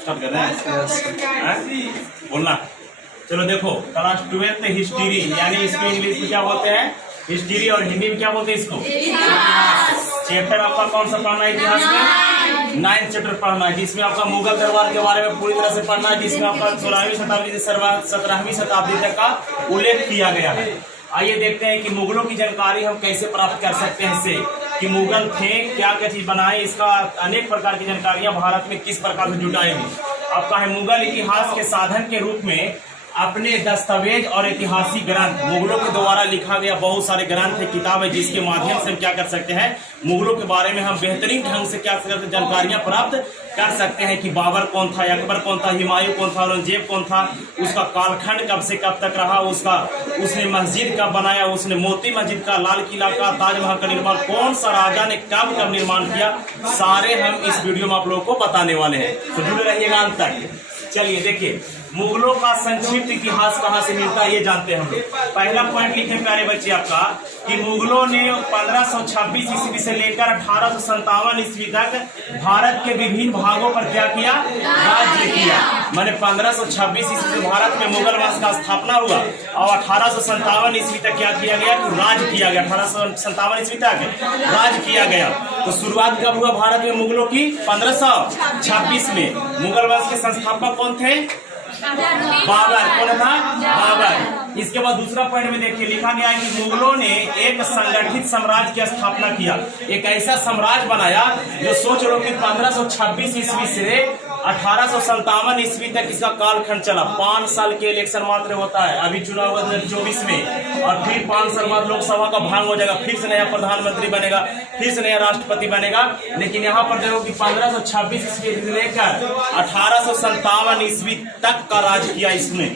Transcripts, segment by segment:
Start कर रहे हैं बोलना। चलो देखो, क्लास 12th हिस्ट्री, यानी इसको इंग्लिश में क्या बोलते हैं, हिस्ट्री, और हिंदी में क्या बोलते हैं इसको, चैप्टर आपका कौन सा पढ़ना है इतिहास में, 9th चैप्टर पढ़ना है, जिसमें आपका मुगल दरबार के बारे में पूरी तरह से पढ़ना है, जिसमें आपका 16वीं शताब्दी से 17वीं शताब्दी तक का उल्लेख किया गया है। आइए देखते हैं कि मुगलों की जानकारी हम कैसे प्राप्त कर सकते हैं इससे, कि मुगल थे, क्या क्या चीज बनाए, इसका अनेक प्रकार की जानकारियां भारत में किस प्रकार से जुटाएंगे। आपका है मुगल इतिहास के साधन के रूप में अपने दस्तावेज और ऐतिहासिक ग्रंथ, मुगलों के द्वारा लिखा गया बहुत सारे ग्रंथ है, किताब है, जिसके माध्यम से हम क्या कर सकते हैं, मुगलों के बारे में हम बेहतरीन ढंग से क्या कर सकते हैं, जानकारियां प्राप्त कर सकते हैं कि बाबर कौन था, अकबर कौन था, हुमायूं कौन था, औरंगजेब कौन था, उसका कालखंड कब से कब तक रहा, उसने मस्जिद कब बनाया, उसने मोती मस्जिद का, लाल किला का, ताजमहल का निर्माण, कौन सा राजा ने कब कब निर्माण किया, सारे हम इस वीडियो में आप लोगों को बताने वाले हैं, तो जुड़े रहिएगा अंत तक। चलिए देखिए, मुगलों का संक्षिप्त इतिहास कहां से मिलता है ये जानते हैं हम लोग। पहला पॉइंट लिखे प्यारे बच्चे आपका, कि मुगलों ने 1526 ईस्वी से लेकर 1857 ईस्वी तक भारत के विभिन्न भागों पर क्या किया, राज्य किया। मैंने 1526 ईस्वी से भारत में मुगल वंश का स्थापना हुआ और 1857 ईस्वी तक क्या किया गया, तो राज किया गया। 1857 ईस्वी तक राज किया गया। तो शुरुआत कब हुआ भारत में मुगलों की, 1526 में। मुगल वंश के संस्थापक कौन थे, बाबर। कौन था, बाबर। इसके बाद दूसरा पॉइंट में देखिए लिखा गया है कि मुगलों ने एक संगठित साम्राज्य की स्थापना किया, एक ऐसा साम्राज्य बनाया जो सोच लो कि 1526 ईस्वी से 1857 ईस्वी तक इसका कालखंड चला। 5 साल के इलेक्शन मात्र होता है, अभी चुनाव हुआ 2024 में, और फिर 5 साल बाद लोकसभा का भांग हो जाएगा, फिर से नया प्रधानमंत्री बनेगा, फिर से नया राष्ट्रपति बनेगा। लेकिन यहाँ पर देखो कि 1526 ईस्वी से लेकर 1857 ईस्वी तक का राज किया इसने।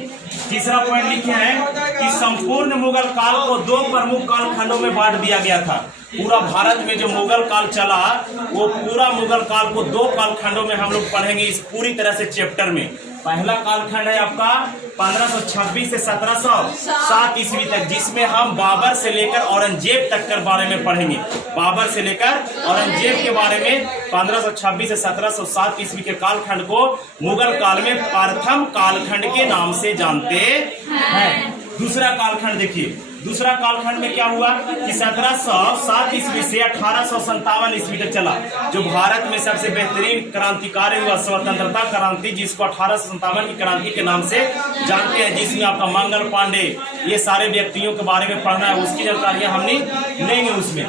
तीसरा पॉइंट लिखे हैं कि संपूर्ण मुगल काल को 2 प्रमुख कालखंडों में बांट दिया गया था। पूरा भारत में जो मुगल काल चला, वो पूरा मुगल काल को 2 कालखंडों में हम लोग पढ़ेंगे इस पूरी तरह से चैप्टर में। पहला कालखंड है आपका 1526 से 1707 ईस्वी तक, जिसमें हम बाबर से लेकर औरंगजेब तक के बारे में पढ़ेंगे। बाबर से लेकर औरंगजेब के बारे में 1526 से 1707 ईस्वी के कालखंड को मुगल काल में प्रथम कालखंड के नाम से जानते हैं। दूसरा कालखंड देखिए, दूसरा कालखंड में क्या हुआ कि 1707 ईस्वी से 1857 ईस्वी तक चला, जो भारत में सबसे बेहतरीन क्रांतिकारी हुआ, स्वतंत्रता क्रांति, जिसको 1857 की क्रांति के नाम से जानते हैं, जिसमें आपका मंगल पांडे, ये सारे व्यक्तियों के बारे में पढ़ना है, उसकी जानकारियां हमने लेंगे उसमें।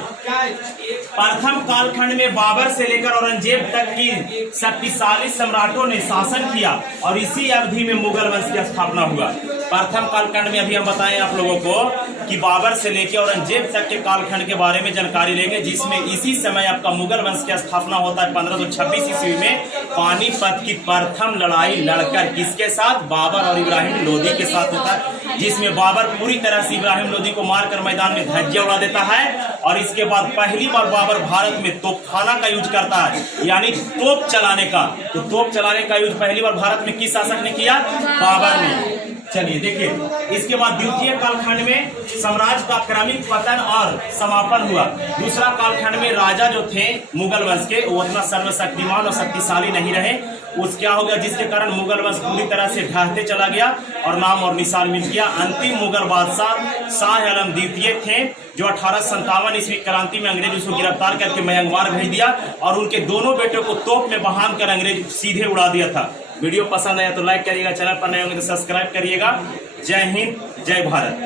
प्रथम कालखंड में बाबर से लेकर औरंगजेब तक की शक्तिशाली सम्राटों ने शासन किया और इसी अवधि में मुगल वंश की स्थापना हुआ। प्रथम कालखंड में अभी हम बताएं आप लोगों को कि बाबर से लेकर औरंगजेब तक के कालखंड के बारे में जानकारी लेंगे, जिसमें इसी समय आपका मुगल वंश की स्थापना होता है 1526 ईस्वी में पानीपत की प्रथम लड़ाई लड़कर, किसके साथ, बाबर और इब्राहिम लोदी के साथ होता है, जिसमें बाबर पूरी तरह से इब्राहिम लोदी को मारकर मैदान में धज्जियां उड़ा देता है। और इसके बाद पहली बार बाबर भारत में तोपखाना का यूज करता है, यानी तोप चलाने का। तो तोप चलाने का यूज पहली बार भारत में किस शासक ने किया, बाबर ने। चलिए देखिए, इसके बाद द्वितीय कालखंड में साम्राज्य का क्रमिक पतन और समापन हुआ। दूसरा कालखंड में राजा जो थे मुगल वंश के, वो उतना सर्वशक्तिमान और शक्तिशाली नहीं रहे। उस क्या हो गया, जिसके कारण मुगल वंश पूरी तरह से ढहते चला गया और नाम और निशान मिट गया। अंतिम मुगल बादशाह शाह आलम द्वितीय थे, जो 1857 ईस्वी क्रांति में अंग्रेज उसको गिरफ्तार करके म्यांमार भेज दिया और उनके दोनों बेटों को तोप में बहान कर अंग्रेज सीधे उड़ा दिया था। वीडियो पसंद आया तो लाइक करिएगा, चैनल पर नए होंगे तो सब्सक्राइब करिएगा। जय हिंद, जय भारत।